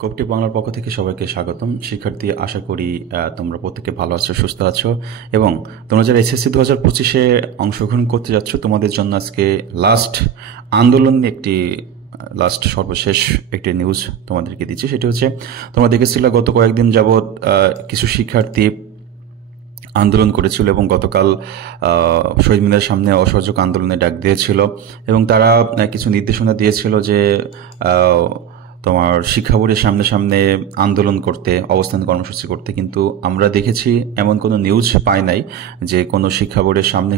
কবিটি বাংলার পক্ষ থেকে সবাইকে স্বাগতম। শিক্ষার্থী, আশা করি তোমরা প্রত্যেকে ভালো আছো, সুস্থ আছো এবং তোমরা যারা এসএসসি 2025-এ অংশগ্রহণ করতে যাচ্ছ, তোমাদের জন্য আজকে সর্বশেষ একটি নিউজ তোমাদেরকে দিচ্ছি। সেটা হচ্ছে, তোমরা দেখেছিলে গত কয়েকদিন যাবৎ কিছু শিক্ষার্থী আন্দোলন করেছিল এবং গতকাল শহীদ মিনারের সামনে অসহযোগ আন্দোলনে ডাক দিয়েছিল এবং তারা কিছু নির্দেশনা দিয়েছিল যে তোমার শিক্ষা বোর্ডের সামনে সামনে আন্দোলন করতে, অবস্থান কর্মসূচি করতে। কিন্তু আমরা দেখেছি এমন কোনো নিউজ পাই নাই যে কোনো শিক্ষা বোর্ডের সামনে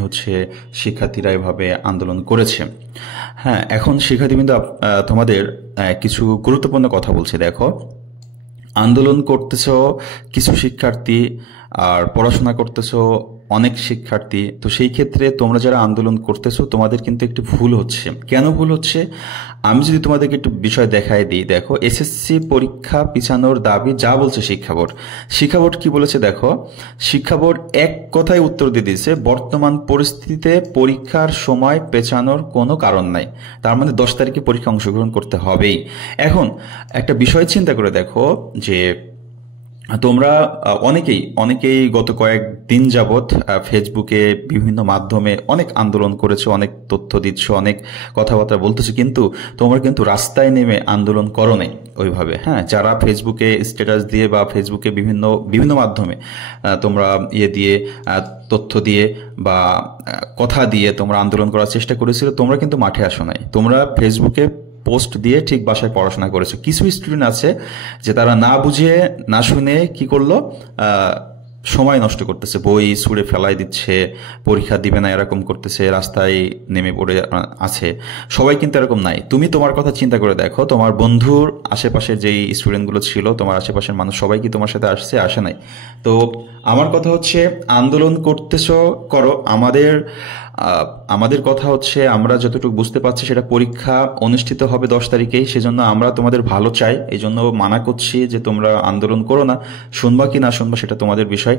শিক্ষার্থীরা এভাবে আন্দোলন করেছে। হ্যাঁ, এখন শিক্ষার্থীবৃন্দ, তোমাদের কিছু গুরুত্বপূর্ণ কথা বলছি। দেখো, আন্দোলন করতেছ কিছু শিক্ষার্থী আর পড়াশোনা করতেছ অনেক শিক্ষার্থী। তো সেই ক্ষেত্রে তোমরা যারা আন্দোলন করতেছো, তোমাদের কিন্তু একটু ভুল হচ্ছে। কেন ভুল হচ্ছে আমি যদি তোমাদেরকে একটু বিষয় দেখায় দিই। দেখো, এসএসসি পরীক্ষা পিছানোর দাবি যা বলছে শিক্ষা বোর্ড কি বলেছে দেখো। শিক্ষা বোর্ড এক কথায় উত্তর দিয়ে দিয়েছে, বর্তমান পরিস্থিতিতে পরীক্ষার সময় পেছানোর কোনো কারণ নাই। তার মানে 10 তারিখে পরীক্ষা অংশগ্রহণ করতে হবেই। এখন একটা বিষয় চিন্তা করে দেখো যে তোমরা অনেকেই গত কয়েকদিন যাবৎ ফেসবুকে বিভিন্ন মাধ্যমে অনেক আন্দোলন করেছো, অনেক তথ্য দিচ্ছ, অনেক কথাবার্তা বলতেছো, কিন্তু তোমরা কিন্তু রাস্তায় নেমে আন্দোলন করো নাই ওইভাবে। হ্যাঁ, যারা ফেসবুকে স্ট্যাটাস দিয়ে বা ফেসবুকে বিভিন্ন মাধ্যমে তোমরা তথ্য দিয়ে বা কথা দিয়ে তোমরা আন্দোলন করার চেষ্টা করেছিল, তোমরা কিন্তু মাঠে আসো নাই। তোমরা ফেসবুকে পোস্ট দিয়ে ঠিক বাসায় পড়াশোনা করেছে। কিছু স্টুডেন্ট আছে যে তারা না বুঝে না শুনে কি করলো, সময় নষ্ট করতেছে, বই ছুঁড়ে ফেলাই দিচ্ছে, পরীক্ষা দিবে না এরকম করতেছে, রাস্তায় নেমে পড়ে আছে। সবাই কিন্তু এরকম নাই। তুমি তোমার কথা চিন্তা করে দেখো, তোমার বন্ধুর আশেপাশে যেই স্টুডেন্টগুলো ছিল, তোমার আশেপাশের মানুষ সবাই কি তোমার সাথে আসে নাই? তো আমার কথা হচ্ছে, আন্দোলন করতেছো করো, আমাদের কথা হচ্ছে, আমরা যতটুকু বুঝতে পারছি সেটা পরীক্ষা অনুষ্ঠিত হবে 10 তারিখেই। সেজন্য আমরা তোমাদের ভালো চাই, এই জন্য মানা করছি যে তোমরা আন্দোলন করো না। শুনবা কি না শুনবা সেটা তোমাদের বিষয়।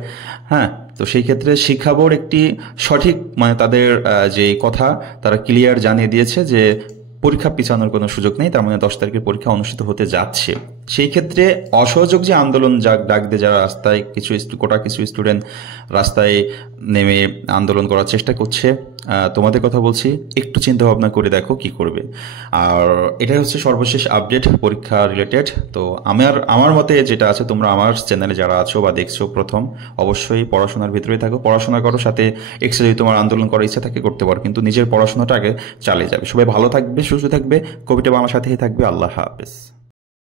হ্যাঁ, তো সেই ক্ষেত্রে শিক্ষা বোর্ড একটি সঠিক তাদের যে কথা তারা ক্লিয়ার জানিয়ে দিয়েছে যে পরীক্ষা পিছানোর কোনো সুযোগ নেই। তার মানে 10 তারিখে পরীক্ষা অনুষ্ঠিত হতে যাচ্ছে। সেই ক্ষেত্রে অসহযোগ যে আন্দোলন ডাক দিয়ে যারা রাস্তায় কিছু স্টুডেন্ট রাস্তায় নেমে আন্দোলন করার চেষ্টা করছে, তোমাদের কথা বলছি, একটু চিন্তা ভাবনা করে দেখো কি করবে। আর এটাই হচ্ছে সর্বশেষ আপডেট পরীক্ষা রিলেটেড। তো আমার মতে যেটা আছে, তোমরা আমার চ্যানেলে যারা আছো বা দেখছো প্রথম, অবশ্যই পড়াশোনার ভিতরেই থাকো, পড়াশোনা করো, সাথে এক্সট্রা যদি তোমার আন্দোলন করার ইচ্ছা থাকে করতে পারো, কিন্তু নিজের পড়াশোনাটা আগে চালিয়ে যাবে। সবাই ভালো থাকবে, সুস্থ থাকবে, কবিটা আমার সাথেই থাকবে। আল্লাহ হাফেজ।